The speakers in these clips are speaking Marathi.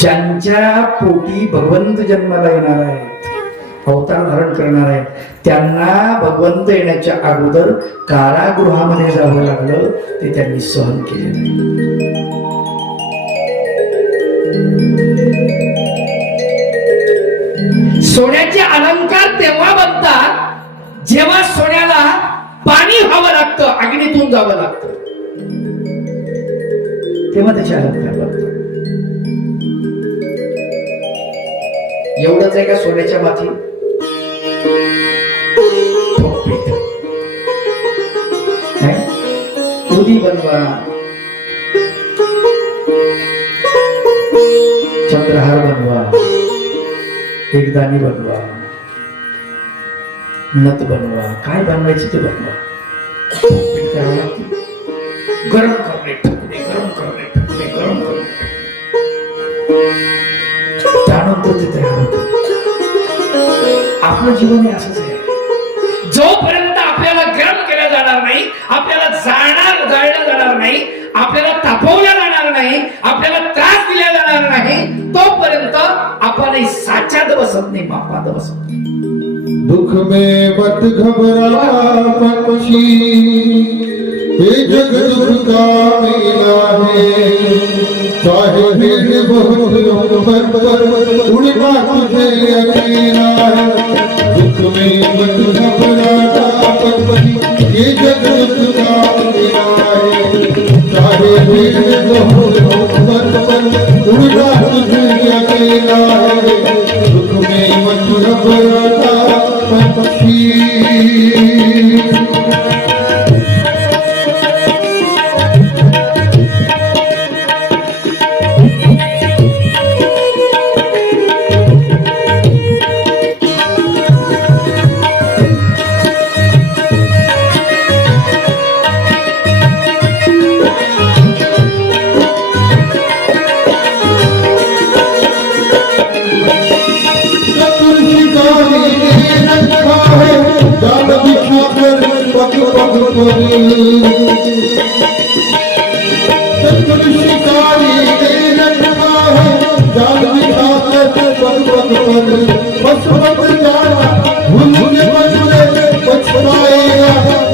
ज्यांच्या पोटी भगवंत जन्माला येणार आहेत, अवतार धारण करणार आहेत, त्यांना भगवंत येण्याच्या अगोदर कारागृहामध्ये जावं लागलं, ते त्यांनी सहन केले नाही. सोन्याचे अलंकार तेव्हा बनतात जेव्हा सोन्याला पाणी व्हावं लागतं, अग्नीतून जावं लागतं, तेव्हा त्याचे अलंकार बनतात. एवढंच आहे का सोन्याच्या माती? उदी बनवा, चंद्रहार बनवा, एकदाणी बनवा, नथ बनवा, काय बनवायचे ते बनवा. गरम करणे ठकणे, गरम करणे ठकणे, गरम करणे, त्यानंतर ते तयार होतं. आपलं जीवन हे असंच आहे. जोपर्यंत आपल्याला गरम केलं जाणार नाही, आपल्याला जाळलं जाणार नाही, आपल्याला तापवलं जाणार नाही, आपल्याला त्रास दिला जाणार नाही, तोपर्यंत आपण साच्यात बसत नाही, मापात बसत नाही. दुख में मत घबरा पंछी, ये जग दुख का मेला है, चाहे भीड़ बहुत पर उड़ना तुझे अकेला है. दुख में मत घबरा पंछी, ये जग दुख का मेला है, चाहे भीड़ बहुत पर उड़ना तुझे अकेला है. दुख में मत घबरा पंछी.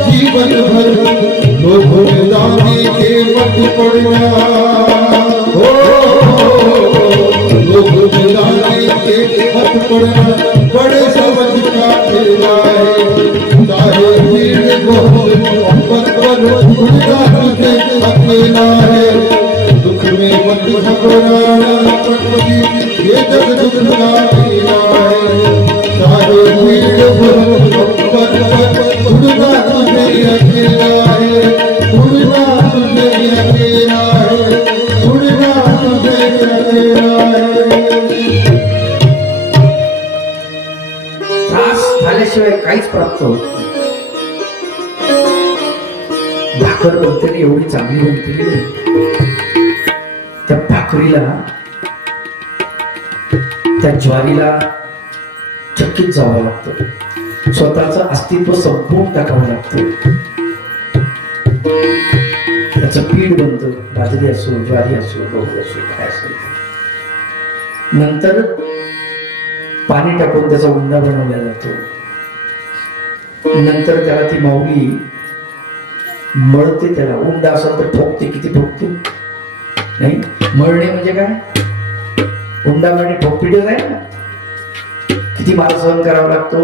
जीवन भर लोगों में दाने के मत पड़ना, हो लोगों में दाने के मत पड़ना, बड़े समझ का खेला है. चाहे भीड़ बहुत पर उड़ना तुझे अकेला है. दुख में मत घबराना पंछी, ये जग दुख का मेला है. चाहे भीड़ बहुत पर उड़ना तुझे अकेला है, उड़ना तुझे अकेला है, उड़ना तुझे अकेला है. त्रास झाल्याशिवाय काहीच प्राप्त होत नाही. भाकर बनते एवढी चांगली बनते, त्या भाकरीला, त्या ज्वारीला चक्कीत जावं लागतं, स्वतःचं अस्तित्व संपवून टाकावं लागतं. त्याचं पीठ बनतं, बाजरी असो, ज्वारी असो, गहू असो, काय असेल. नंतर पाणी टाकून त्याचा उंडा बनवला जातो. नंतर त्याला ती माऊली मळते, त्याला उंडा असेल तर ठोकते. किती ठोकते? नाही, मळणे म्हणजे काय? उंडा म्हणजे ठोकपीठच आहे ना. किती माल सहन करावा लागतो.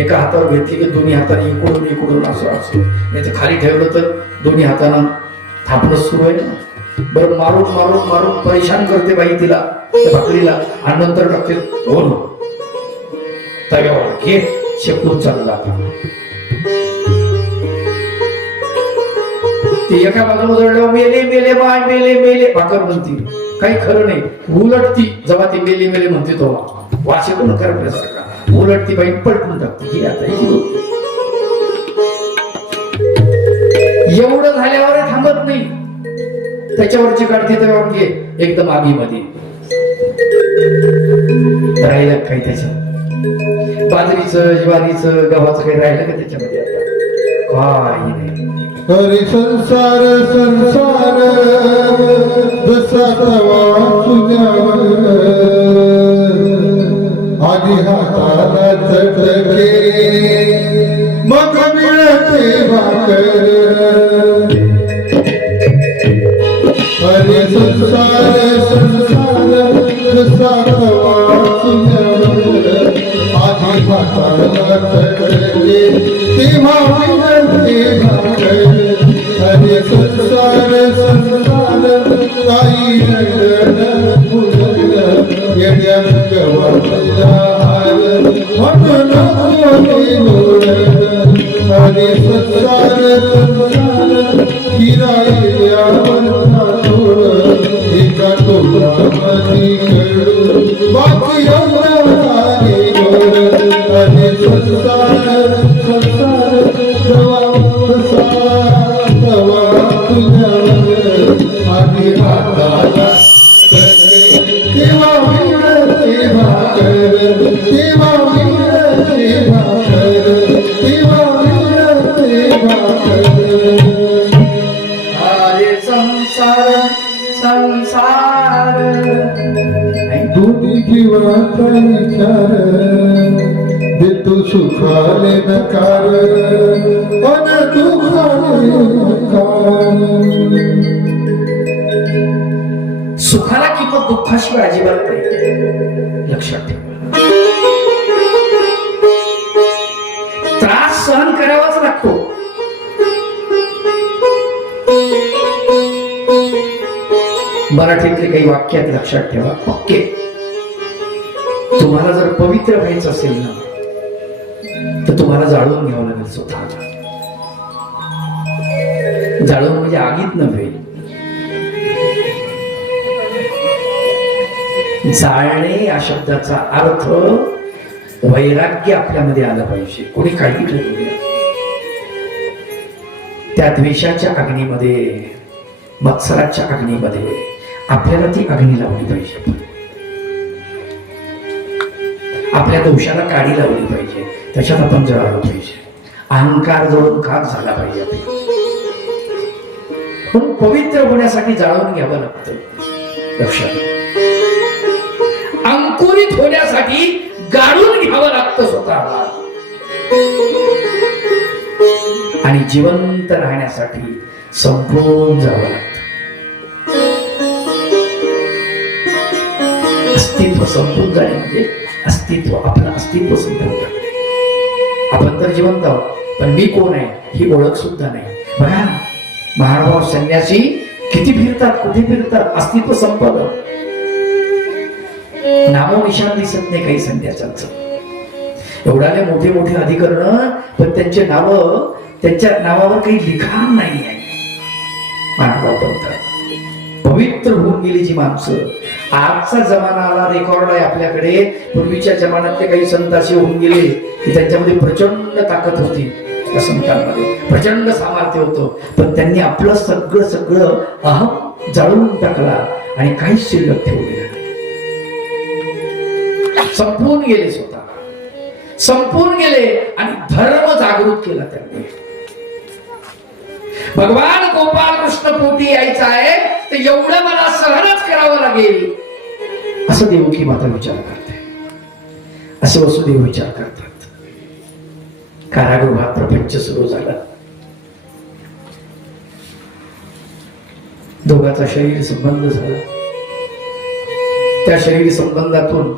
एका हातावर घेतली की दोन्ही हाताने इकडून इकडून असं असं, नाही तर खाली ठेवलं तर दोन्ही हातानं थापणं सुरू आहे ना. बरं, मारून मारून मारून परेशान करते बाई तिला, त्या भाकरीला, आणि नंतर टाकते हो ना तव्यावर, घे शेकून चालला. ते एका बाजूला मेले मेले माय मेले मेले भाकर म्हणती, काही खरं नाही. उलटती जेव्हा ती मेले मेले म्हणते तो वाशे कोण करण्यासारखा, उलटती बाई पलटून टाकते. ही आता एवढं झाल्यावर थांबत नाही, त्याच्यावरची काढते तेव्हा घे एकदम आगीमध्ये. राहिलं काही त्याच्यात बाजरीचं, ज्वारीचं, गव्हाचं काही राहिलं का त्याच्यामध्ये? आता काही नाही. हरी संसार संसार जसा तवा तुझ्यावर तेव्हा विनंती भाकर हरे संसार संसार काही रंगण फुललं येड्या गवाला हार म्हणून कोणी लोळलं हरे संसार संसार हिरायल्यावर थोडं एका टोकामध्ये कळलं बाकी एवढं गोड हरे संसार संसार जवा तुझ्यावर आधी हाताला तेव्हा विनंती भाकर तेव्हा विनंती भाकर तेव्हा विनंती भाकर अरे संसार संसार दोन्ही जीवाचा विचार देतो सुखाले नकार अन दुखाले नकार सुखाला किंमत दुःखाशिवाय अजिबात नाही, लक्षात ठेवा. त्रास सहन करावाच लागतो. मराठीतले काही वाक्यात लक्षात ठेवा. ओके, तुम्हाला जर पवित्र व्हायचं असेल ना तर तुम्हाला जाळून घ्यावं लागेल स्वतःला. जाळून म्हणजे आगीत नव्हे, जाळणे या शब्दाचा अर्थ वैराग्य आपल्यामध्ये आलं पाहिजे. कोणी काही ठरवू द्या, त्या द्वेषाच्या अग्नीमध्ये मत्सराच्या अग्नीमध्ये आपल्याला ती अग्नी लावली पाहिजे. आपल्या दोषाला काडी लावली पाहिजे, त्याच्यात आपण जळालं पाहिजे. अहंकार जळून खाक झाला पाहिजे. पण पवित्र होण्यासाठी जाळून घ्यावं लागतं. लक्षात, अंकुरित होण्यासाठी गाळून घ्यावं लागतं स्वतःला. आणि जिवंत राहण्यासाठी संपून जावं लागतं. अस्तित्व संपून जाणे म्हणजे अस्तित्व, आपलं अस्तित्व संपून जाणे. आपण तर जिवंत आहोत, पण मी कोण आहे ही ओळख सुद्धा नाही. बघा, महानुभाव संन्यासी किती फिरतात, कुठे फिरतात, अस्तित्व संपलं, नामोनिशान दिसत नाही काही संन्यासांचं. एवढाले मोठे मोठे अधिकरण, पण त्यांचे नाव, त्यांच्या नावावर काही लिखाण नाही आहे. महानुभाव म्हणतात पवित्र होऊन गेली जी माणसं. आजचा जमाना आला, रेकॉर्ड आहे आपल्याकडे. पूर्वीच्या जमान्यातले काही संत असे होऊन गेले की त्यांच्यामध्ये प्रचंड ताकद होती, त्या संतांमध्ये प्रचंड सामर्थ्य होतं, पण त्यांनी आपलं सगळं सगळं अहम जाळून टाकला आणि काहीच शिल्लक ठेवले नाही. संपून गेले, स्वतः संपून गेले आणि धर्म जागृत केला त्यांनी. भगवान गोपाल कृष्ण पोटी यायचं आहे तर एवढं मला सहनच करावं लागेल, असं देवकी माता विचार करते, असे वसुदेव विचार करतात. कारागृहात प्रपंच सुरू झाला. दोघांचा शरीर संबंध झाला. त्या शरीर संबंधातून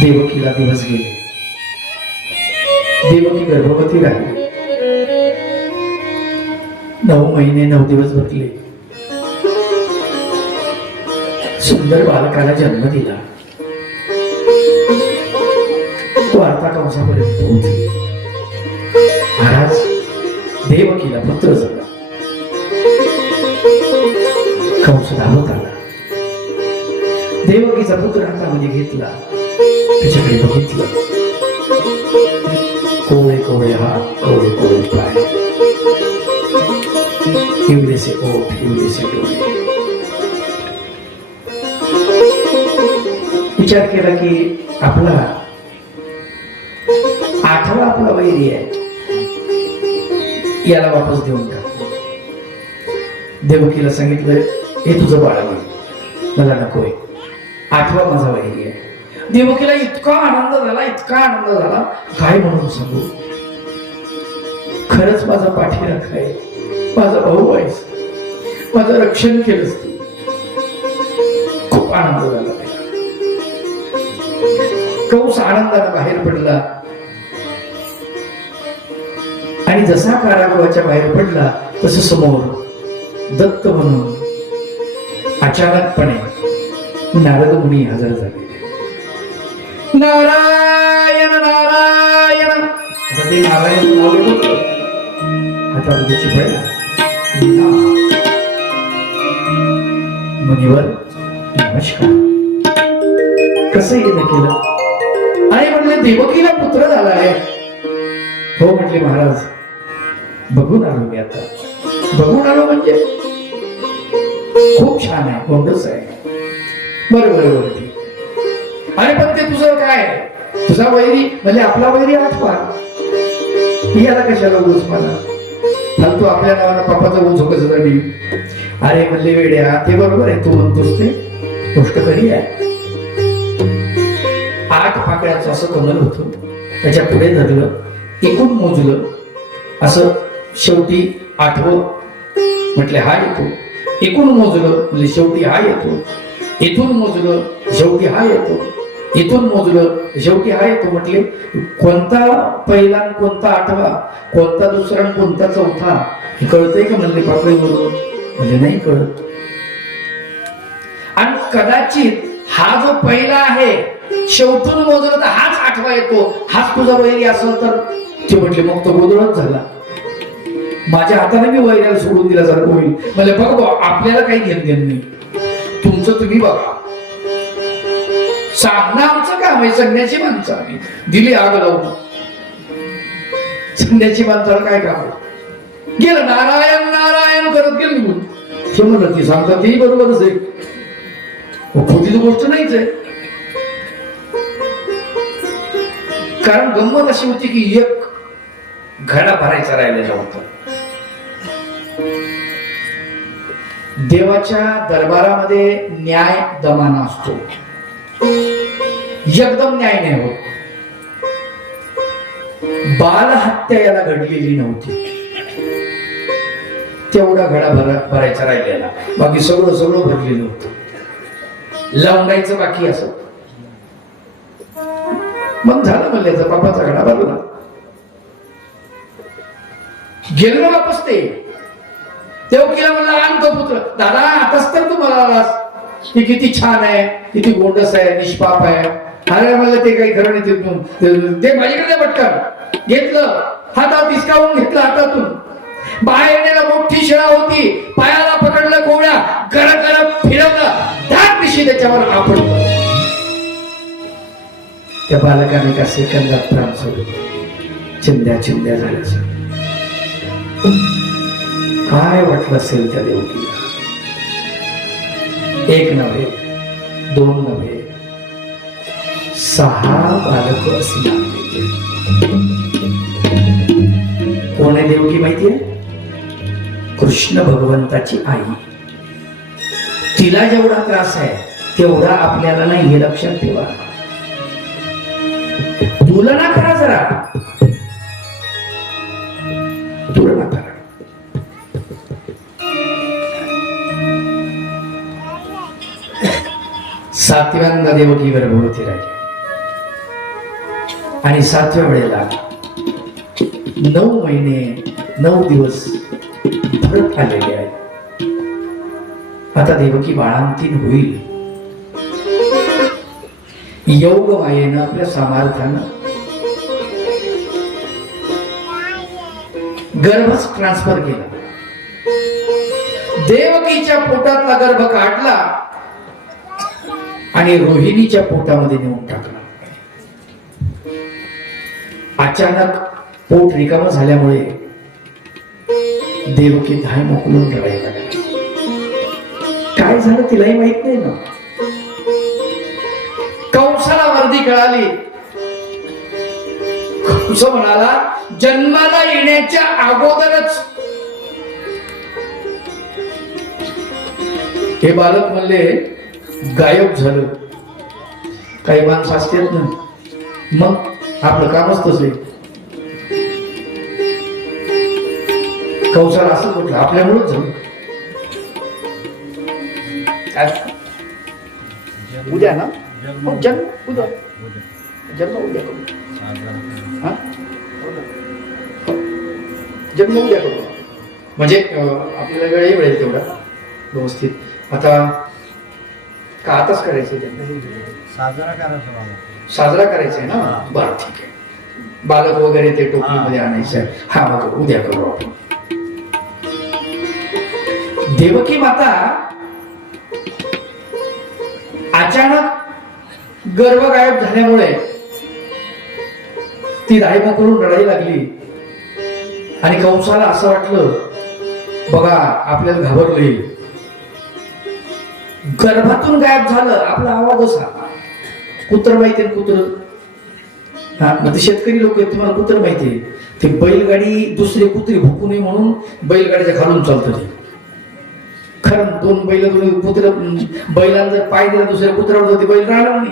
देवकीला दिवस गेले. देवकी गर्भवती राहिली. 9 महिने 9 दिवस भरले. सुंदर बालकाला जन्म दिला. वार्ता कंसापर्यंत पोहोचली. महाराज देवकीला पुत्र झाला. कंस धावत आला. देवकीचा पुत्र हातामध्ये घेतला, त्याच्याकडे बघितलं. कोवळे कोवळे हात, कोवळे कोवळे पाय, एवढेसे ओठ, एवढेसे डोळे. विचार केला की आपला 8वा आपला वैरी आहे, याला वापस देऊन टाक. देवकीला सांगितलं, हे तुझं बाळ आहे, मला नकोय, 8वा माझा वैरी आहे. देवकीला इतका आनंद झाला, इतका आनंद झाला, काय म्हणून सांगू. खरंच माझा पाठीराख आहे, माझा भाऊ आहेस, माझं रक्षण केलंस तू. खूप आनंद झाला त्याला. कंस आनंदाने बाहेर पडला. आणि जसा कारागृहाच्या बाहेर पडला तसं समोर दत्त म्हणून अचानकपणे नारद मुनी हजर झाले. नारायण नारायण, आता ते नारायण नाव येतं आता त्याची पडला. मुनिवर नमस्कार, कसं येणं केलं? आणि म्हणले देवकीला पुत्र झाला आहे. हो म्हटले महाराज, बघून आलो मी आता. बघून आलो म्हणजे खूप छान आहे, गोंडस आहे. बरोबर ठीक. अरे पण ते तुझं काय, तुझा वैरी म्हणजे आपला वैरी आठवा, याला कशाला उच मला तू आपल्या नावानं पापाचा उच कसं झाली. अरे म्हणले वेड्या, ते बरोबर आहे तू म्हणतोस, ते गोष्ट खरी आहे. 8 पाकळ्याचं असं कमल होतं, त्याच्या पुढे धरलं, एकूण मोजलं, असं शेवटी 8वं म्हटले हा येतो. एकूण मोजलं म्हणजे शेवटी हा येतो. इथून मोजलं शेवटी हा येतो. इथून मोजलं शेवटी हा येतो. म्हटले कोणता पहिला कोणता 8वा, कोणता दुसरा कोणता 4था हे कळतंय का म्हणले पाकळीवरून? म्हणजे नाही कळत. आणि कदाचित हा जो पहिला आहे शेवटून मोजलं तर हाच 8वा येतो, हाच तुझा वैरी असेल तर ते म्हटले मग तो गोंधळच झाला. माझ्या हाताने मी वैऱ्याला सोडून दिल्यासारखं होईल. म्हणजे बघ आपल्याला काही घेणं नाही, तुमचं तुम्ही बघा. साधना आमचं काम आहे, संन्यासी माणसं आम्ही. दिली आग लावून. संन्यासी माणसाला काय काम? गेलं नारायण नारायण करत गेलं निघून. समजलं ती सांगतात तेही बरोबरच आहे, खोटीची गोष्ट नाहीच आहे. कारण गंमत अशी होती की एक घडा भरायचा राहिलेला होता. देवाच्या दरबारामध्ये न्याय दमाना असतो, एकदम न्याय नाही होत. बालहत्या याला घडलेली नव्हती, तेवढा घडा भरायचा राहिलेला, बाकी सगळं सगळं भरलेलं होतं. लावून बाकी असं मग झालं म्हणल्याचा बापाचा घडा भरला. गेलो वापस ते देवकीला म्हणला आणतो पुत्र. दादा आताच तर तू मला आलास, ती किती छान आहे, किती गोंडस आहे, निष्पाप आहे. अरे म्हणलं ते काही खरं नाही, ते माझ्याकडे पटकन घेतलं, हातात हिसकावून घेतलं हातातून. बाहेर येण्याला मोठी शिळा होती, पायाला पकडलं कोवळ्या, गरम फिरवलं, त्याच दिवशी त्याच्यावर आपण त्या बालकाने का सेकंदात प्राण सोडले. चिंध्या चिंध्या झाल्या. काय वाटलं असेल त्या देवकीला? 1 नव्हे, 2 नव्हे, 6 बालक अशी लागली. कोण आहे देवकी माहितीये? कृष्ण भगवंताची आई. तिला जेवढा त्रास आहे तेवढा आपल्याला नाही, हे लक्षात ठेवा. तुलना करा जरा, तुलना करा. सातव्यांदा देवकी गर्भवती राहिली आणि 7व्या वेळेला 9 महिने 9 दिवस भरत आलेले आहेत. आता देवकी बाळांतीन होईल. योग मायेनं आपल्या सामर्थ्यानं गर्भच ट्रान्सफर केला. देवकीच्या पोटातला गर्भ काढला आणि रोहिणीच्या पोटामध्ये नेऊन टाकला. अचानक पोट रिकाम झाल्यामुळे देवकी धाय मोकलून रडायला लागली. काय झालं तिलाही माहित नाही ना. कंसाला वर्दी कळाली. कंस म्हणाला जन्माला येण्याच्या अगोदरच हे बालक म्हणले गायब झालं. काही माणसं असतात ना, मग आपलं कामच तसं. कंसाला असं कुठलं आपल्यामुळेच झालं. उद्या ना जन्म, उद्या जन्म, उद्या जन्म उद्या करू म्हणजे आपल्याला वेळही मिळेल तेवढा व्यवस्थित. आता का आताच करायचं जन्म? साजरा करायचा आहे ना. बरं ठीक आहे. बालक वगैरे ते टोपलीमध्ये आणायचं आहे. हा मग उद्या करू आपण. देवकी माता अचानक गर्भ गायब झाल्यामुळे ती राईम करून रडायला लागली आणि कंसाला असं वाटलं बघा आपल्याला घाबरले. गर्भातून गायब झालं. आपला आवाज असा कुत्र माहिती आहे कुत्र. हा मग ते शेतकरी लोक आहेत तुम्हाला कुत्र माहिती आहे. ते बैलगाडी दुसरे कुत्रे भुकू नये म्हणून बैलगाडीच्या खालून चालतं ते. खरं दोन कुत्र बैलांना जर पाय दिला दुसऱ्या कुत्र्यावर ते बैल राहणार नाही.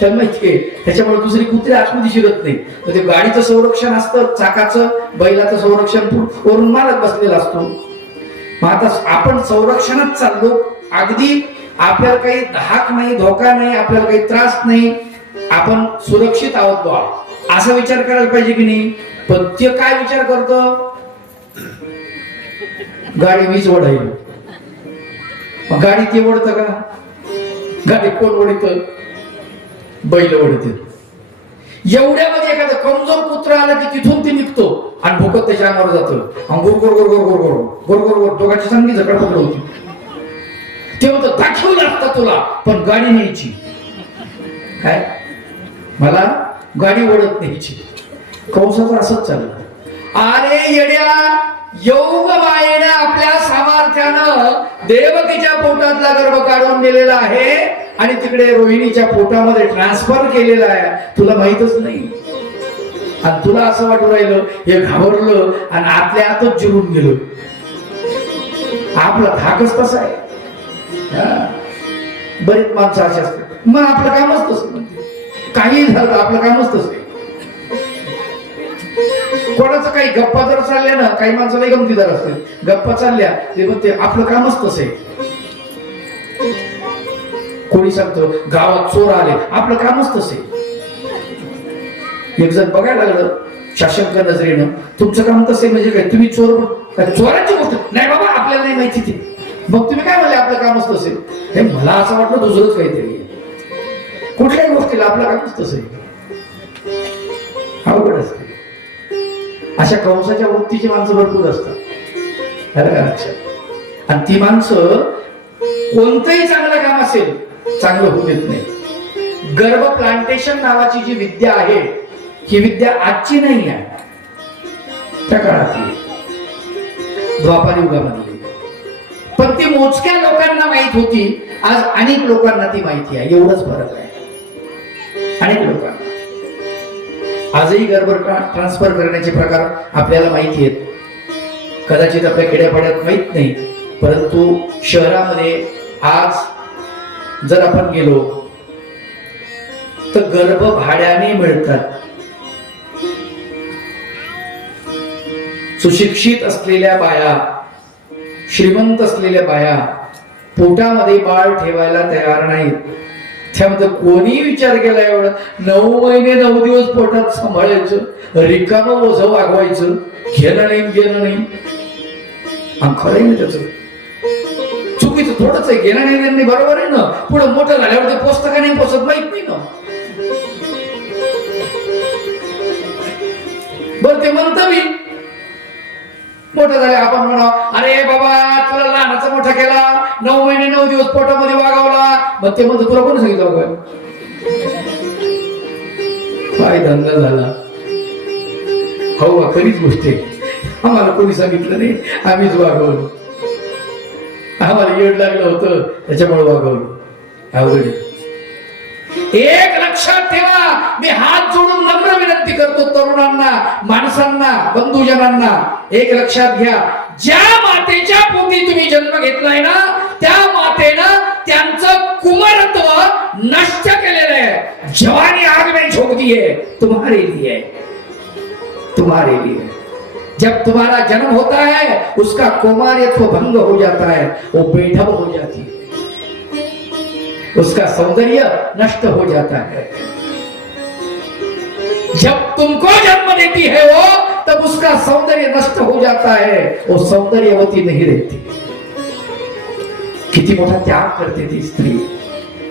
त्याला माहिती आहे. त्याच्यामुळे दुसरे कुत्रे आतमध्ये शिरत नाही. तर ते गाडीचं संरक्षण असतं चाकाचं बैलाचं संरक्षण वरून मालक बसलेला असतो. मग आता आपण संरक्षणात चाललो. अगदी आपल्याला काही धाक नाही धोका नाही आपल्याला काही त्रास नाही. आपण सुरक्षित आहोत बा असा विचार करायला पाहिजे की नाही. पण ते काय विचार करतो गाडी मीच ओढाईल. गाडी ते ओढतं का? गाडी कोण ओढत? बैल ओढते. एवढ्यामध्ये एखादा कमजोर कुत्रा आला की तिथून ते निघतो आणि भोकत त्याच्या अंगावर जातं. गोर गोर गोर गोर गोर गोर गोर गोर दोघांची चांगली झकड पकड होती. ते म्हणतं दाखवलं असतं तुला पण गाडी न्यायची. काय मला गाडी ओढत न्यायची. कंसाचं असंच चाललं. अरे येड्या योग मायेने आपल्या सामर्थ्यानं देवकीच्या पोटातला गर्भ काढून दिलेला आहे आणि तिकडे रोहिणीच्या पोटामध्ये ट्रान्सफर केलेला आहे. तुला माहितच नाही आणि तुला असं वाटू राहिलं हे घाबरलं आणि आतल्या आतच जिरून गेलो. आपला धाकच तसा आहे. बरीच माणसं अशी असतात. मग आपलं कामच तसं म्हणते. काही झालं आपलं कामच तसं. कोणाचं काही गप्पा जर चालल्या ना काही माणसाला गमतीदार असते. गप्पा चालल्या ते म्हणते आपलं कामच तसं आहे. कोणी सांगतो गावात चोर आले आपलं कामच तसं आहे. एक जण बघायला लागलं शासनकर नजरेनं तुमचं काम तसं आहे म्हणजे काय तुम्ही चोर चोराची गोष्ट नाही बाबा आपल्याला नाही माहिती ती. मग तुम्ही काय म्हणले आपलं कामच तसं आहे. हे मला असं वाटलं दुसरंच काहीतरी. कुठल्याही गोष्टीला आपलं कामच तसं आहे. अवघड असते. अशा कंसाच्या वृत्तीची माणसं भरपूर असतात. आणि ती माणसं कोणतंही चांगलं काम असेल चांगलं होऊ देत नाही. गर्भ प्लांटेशन नावाची जी विद्या आहे ही विद्या आजची नाही आहे. त्या काळातली द्वापार युगामधली. पण ती मोजक्या लोकांना माहित होती. आज अनेक लोकांना ती माहिती आहे. एवढंच फरक आहे. अनेक लोकांना आजही गर्भ ट्रान्सफर करण्याचे प्रकार आपल्याला माहिती आहेत. कदाचित आपल्या खेड्यापाड्यात माहित नाही परंतु शहरामध्ये आज जर आपण गेलो तर गर्भ भाड्याने मिळतात. सुशिक्षित असलेल्या बाया श्रीमंत असलेल्या बाया पोटामध्ये बाळ ठेवायला तयार नाहीत. त्यामध्ये कोणी विचार केला एवढा 9 महिने 9 दिवस पोटात सांभाळायचं रिकामं ओझं वागवायचं घेणं नाही. आणि खरंय ना त्याच चुकीचं थोडंच आहे. घेणं नाही बरोबर आहे ना. पुढे मोठं झाल्यावर ते पोचतं का नाही पोचत माहित नाही ना. बरं ते म्हणतं मी मोठं झाले आपण म्हणा अरे बाबा तुला लहानाचा मोठा केला 9 महिने 9 दिवस पोटामध्ये वागवला. मग ते म्हणतो तुला कोणी सांगितलं काय धंदा झाला. हो खरीच गोष्ट आहे. आम्हाला कोणी सांगितलं नाही आम्हीच वागवलं. आम्हाला येड लागलं होतं त्याच्यामुळे वागवलं. अवघड. एक लक्षात ठेवा मी हात जोडून नम्र विनंती करतो तरुणांना माणसांना बंधुजनांना एक लक्षात घ्या. ज्या मातेच्या पोटी तुम्ही जन्म घेतलाय ना त्या मातेनं त्यांचं कुमारत्व नष्ट केलेलं आहे. जवानी आग में झोंक दी है तुम्हारे लिए. तुम्हारे लिए जब तुम्हारा जन्म होता है उसका कुमारत्व भंग हो जाता है. वो बेढब हो जाती है. उसका सौंदर्य नष्ट हो जाता है. जब तुमको जन्म देती है वो तब जब उसका सौंदर्य नष्ट हो जाता है वो सौंदर्यवती नहीं रहती. किती मोठा त्याग करते ती स्त्री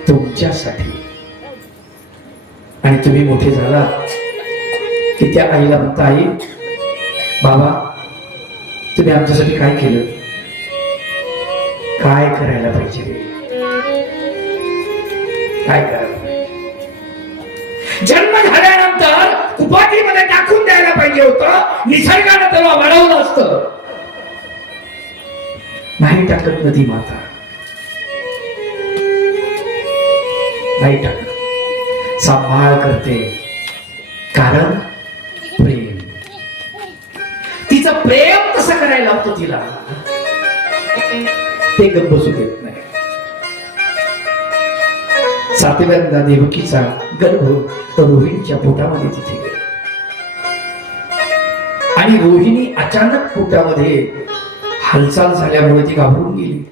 तुमच्यासाठी. आणि तुम्ही मोठे झाला की त्या आईला म्हणता, आई बाबा तुम्ही आमच्यासाठी काय केलं, काय करायला पाहिजे, काय करायला पाहिजे. जन्म झाल्यानंतर उपाधीमध्ये टाकून द्यायला पाहिजे होतं, निसर्गानं त्याला वाढवलं असतं. नाही टाकत नदी माता, नाही टाकत, सांभाळ करते. कारण प्रेम, तिचं प्रेम कसं करायला लावतं तिला, ते गप्प बसू देत नाही. सातव्यांदा देवकीचा गर्भ रोहिणीच्या पोटामध्ये तिथे गेला आणि रोहिणी अचानक पोटामध्ये हालचाल झाल्यामुळे ती घाबरून गेली.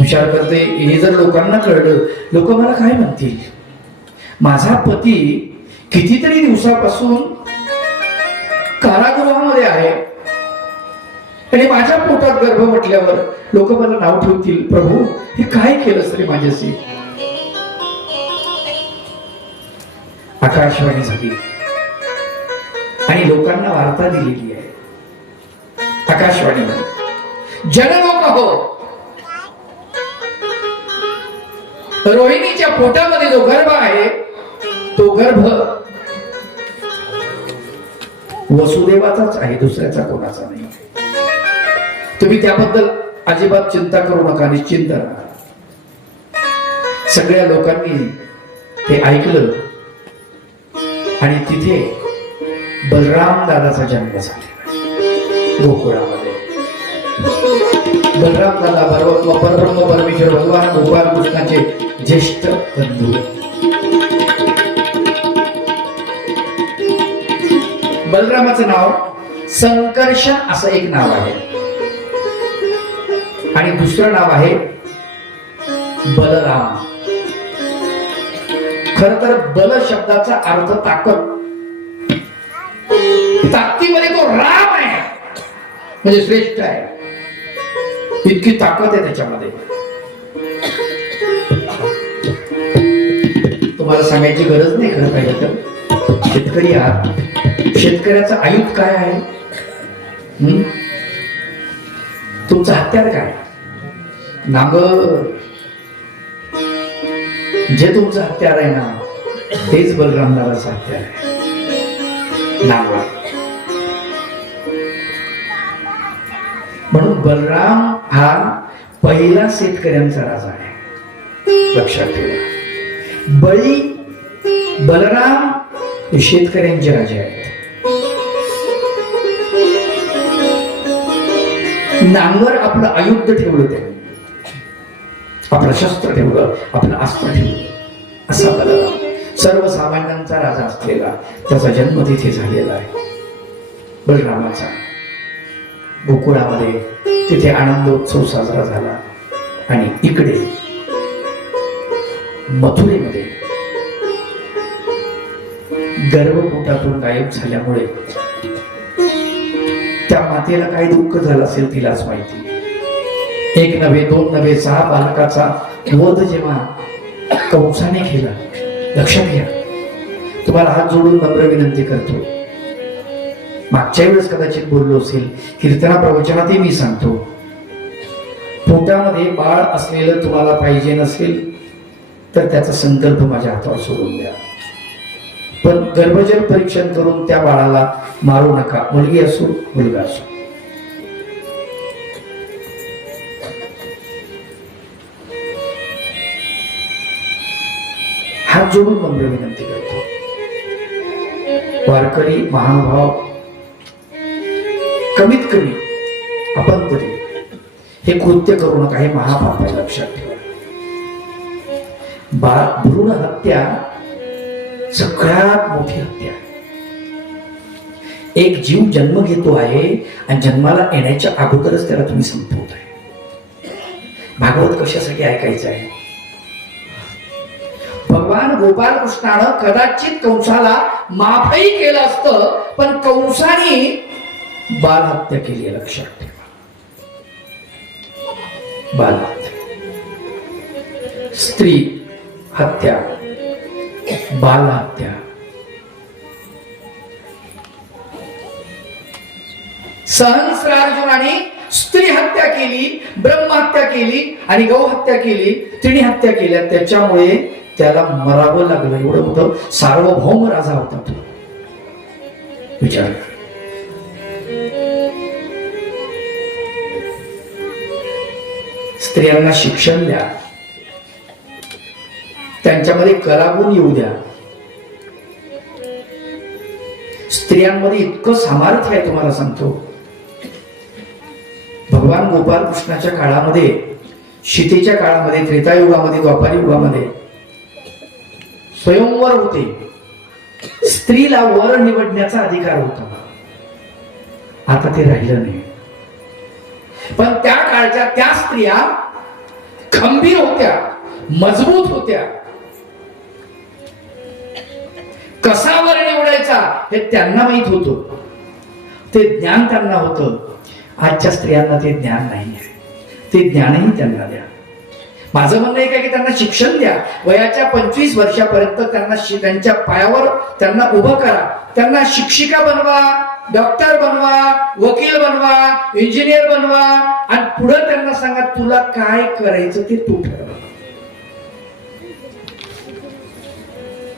विचार करते, हे जर लोकांना कळलं, लोक मला काय म्हणतील. माझा पती कितीतरी दिवसापासून कारागृहामध्ये आहे आणि माझ्या पोटात गर्भ म्हटल्यावर लोक मला नाव ठेवतील, प्रभू हे काय केलं तरी माझ्याशी. आकाशवाणी झाली आणि लोकांना वार्ता दिलेली आहे. आकाशवाणी जनलोक हो, रोहिणीच्या पोटामध्ये जो गर्भ आहे तो गर्भ वसुदेवाचाच आहे, दुसऱ्याचा कोणाचा नाही. तुम्ही त्याबद्दल अजिबात चिंता करू नका, निश्चिंत राहा. सगळ्या लोकांनी ते ऐकलं आणि तिथे बलराम दादाचा जन्म झाला गोकुळामध्ये. बलराम दादा परब्रह्म परमेश्वर भगवान गोपाल कृष्णाचे ज्येष्ठ बंधू. बलरामाचं नाव संकर्षण असं एक नाव आहे आणि दुसरं नाव आहे बलराम. खर तर बल शब्दाचा अर्थ ताकद, ताकदीमध्ये तो राम आहे म्हणजे श्रेष्ठ आहे, इतकी ताकद आहे त्याच्यामध्ये. तुम्हाला सांगायची गरज नाही खरं पाहिजे तर. शेतकरी आहात, शेतकऱ्याचं आयुध काय आहे, तुमचं हत्यार काय, नांगर. जे तुमचं हत्यार आहे ना तेच बलरामदादाचं हत्यार आहे, नांगर. म्हणून बलराम हा पहिला शेतकऱ्यांचा राजा आहे, लक्षात ठेवा. बळी बलराम हे शेतकऱ्यांचे राजे आहेत. नांगर आपलं आयुध ठेवलं, त्याने आपलं शस्त्र ठेवलं, आपलं अस्त्र ठेवलं. असा बलराम सर्वसामान्यांचा राजा असलेला, त्याचा जन्म तिथे झालेला आहे बलरामाचा. गोकुळामध्ये तिथे आनंदोत्सव साजरा झाला आणि इकडे मथुरेमध्ये गर्भपोटातून गायब झाल्यामुळे त्या मातेला काय दुःख झालं असेल तिलाच माहिती. एक नव्हे, दोन नव्हे, 6 बालकाचा वध जेव्हा कंसाने केला, लक्षात घ्या. तुम्हाला हात जोडून नम्र विनंती करतो, मागच्या वेळेस कदाचित बोललो असेल, कीर्तना प्रवचनातही मी सांगतो, पोटामध्ये बाळ असलेलं तुम्हाला पाहिजे नसेल तर त्याचा संकल्प माझ्या हातावर सोडून द्या, पण गर्भजल परीक्षण करून त्या बाळाला मारू नका, मुलगी असो मुलगा असो. हात जोडून नम्र विनंती करतो. वारकरी महानुभाव, कमीत कमी आपण तरी हे कृत्य करू नका, हे महापाप आहे, लक्षात ठेवा. भ्रूण हत्या सगळ्यात मोठी हत्या. एक जीव जन्म घेतो आहे आणि जन्माला येण्याच्या अगोदरच त्याला तुम्ही संपवत आहे. भागवत कशासाठी ऐकायचं आहे? भगवान गोपाल कृष्णानं कदाचित कंसाला माफही केलं असतं, पण कंसाने बाल हत्या केली आहे, लक्षात ठेवा. बाल हत्या, स्त्री हत्या, बाल हत्या. सहस्रार्जुनाने स्त्री हत्या केली, ब्रह्महत्या केली आणि गौ हत्या केली, तिने हत्या केल्या. त्याच्यामुळे त्याला मरावं लागलं. एवढं मोठं सार्वभौम राजा होता तो. विचार कर. स्त्रियांना शिक्षण द्या, त्यांच्यामध्ये कलागुण येऊ द्या. स्त्रियांमध्ये इतकं सामर्थ्य आहे, तुम्हाला सांगतो. भगवान गोपाल कृष्णाच्या काळामध्ये, सीतेच्या काळामध्ये, त्रेतायुगामध्ये, द्वापार युगामध्ये स्वयंवर होते. स्त्रीला वर निवडण्याचा अधिकार होता. आता ते राहिलं नाही. पण त्या काळच्या त्या स्त्रिया खंबीर होत्या, मजबूत होत्या. कसा वर निवडायचा हे त्यांना माहित होतं. ते ज्ञान त्यांना होतं. आजच्या स्त्रियांना ते ज्ञान नाही आहे. ते ज्ञानही त्यांना द्या. माझं म्हणणं आहे की त्यांना शिक्षण द्या. वयाच्या 25 वर्षापर्यंत त्यांना त्यांच्या पायावर त्यांना उभं करा. त्यांना शिक्षिका बनवा, डॉक्टर बनवा, वकील बनवा, इंजिनियर बनवा आणि पुढे त्यांना सांगा तुला काय करायचं ते तू ठरव.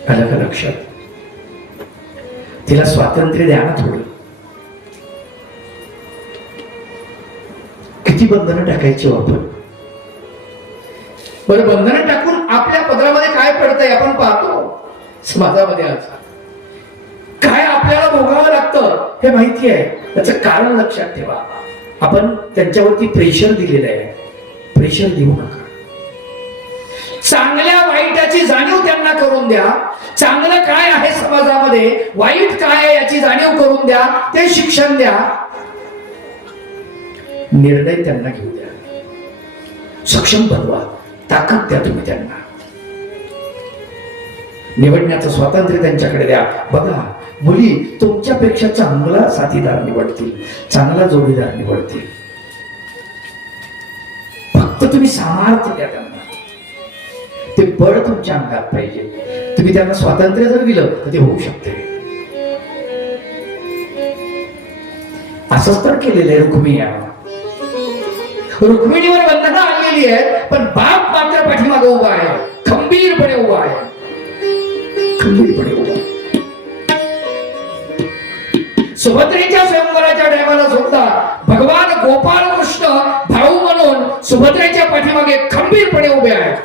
आलं का लक्षात? तिला स्वातंत्र्य द्या ना थोडं. किती बंधनं टाकायची वापर. बरं, बंधनं टाकून आपल्या पदरामध्ये काय पडतंय आपण पाहतो समाजामध्ये. आज काय आपल्याला भोगावं लागतं हे माहिती आहे. त्याचं कारण लक्षात ठेवा. आपण त्यांच्यावरती प्रेशर दिलेलं आहे. प्रेशर देऊ नका. चांगल्या वाईटाची जाणीव त्यांना करून द्या. चांगलं काय आहे समाजामध्ये, वाईट काय आहे याची जाणीव करून द्या. ते शिक्षण द्या. निर्णय त्यांना घेऊ द्या. सक्षम बनवा. ताकद द्या तुम्ही त्यांना. निवडण्याचं स्वातंत्र्य त्यांच्याकडे द्या. बघा, मुली तुमच्यापेक्षा चांगला साथीदार निवडतील, चांगला जोडीदार निवडतील. फक्त तुम्ही सामर्थ्य द्या त्यांना. ते बळ तुमच्या अंगात पाहिजे. तुम्ही त्यांना स्वातंत्र्य जर दिलं तर ते होऊ शकते. असंच तर केलेलं आहे रुक्मिणीवर. रुक्मिणीवर बंधनं आणलेली आहेत, पण बाप मात्र पाठीमागे उभा आहे. खंबीरपणे उभा आहे. खंबीरपणे उभा आहे. सुभद्रेच्या स्वयंवराच्या टायमाला सुद्धा भगवान गोपाल कृष्ण भाऊ म्हणून सुभद्रेच्या पाठीमागे खंबीरपणे उभे आहेत.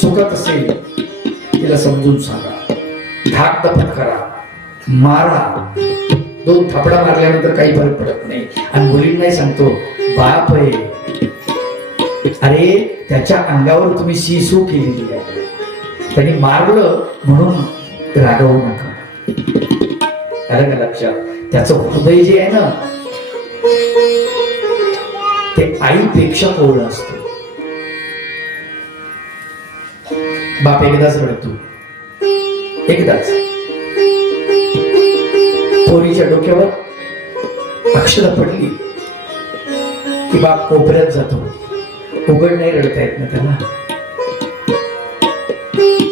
चुकत असेल तिला समजून सांगा. धाक दफत करा, मारा. 2 थापडा मारल्यानंतर काही फरक पडत नाही. आणि मुलींनाही सांगतो, बाप आहे, अरे त्याच्या अंगावर तुम्ही सीसू केलेली आहे. त्यांनी मारलं म्हणून रागवू नका. आलं का लक्षात? त्याचं हृदय जे आहे ना ते आईपेक्षा कोवळं असतं. बाप एकदाच रडतो, एकदाच. पोरीच्या डोक्यावर अक्षर पडली की बाप कोपऱ्यात जातो. उघड नाही रडता येत ना त्याला.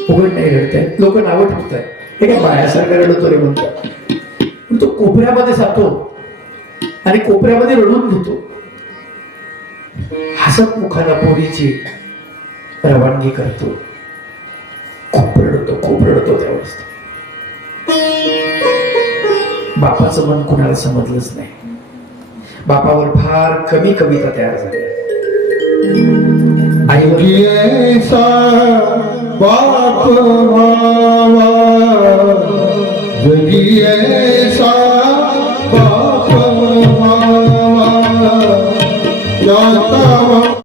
उघड नाही रडता येत. लोक नावं ठेवतात, हे काय बायासारखा रडतो रे म्हणतात. पण तो कोपऱ्यामध्ये जातो आणि कोपऱ्यामध्ये रडून घेतो. हसत मुखाला पोरीची रवानगी करतो. खूप रडतो त्यावेळेस. बापाचं मन कुणाला समजलंच नाही. बापावर फार कमी कविता तयार झाल्या. आईवर बाप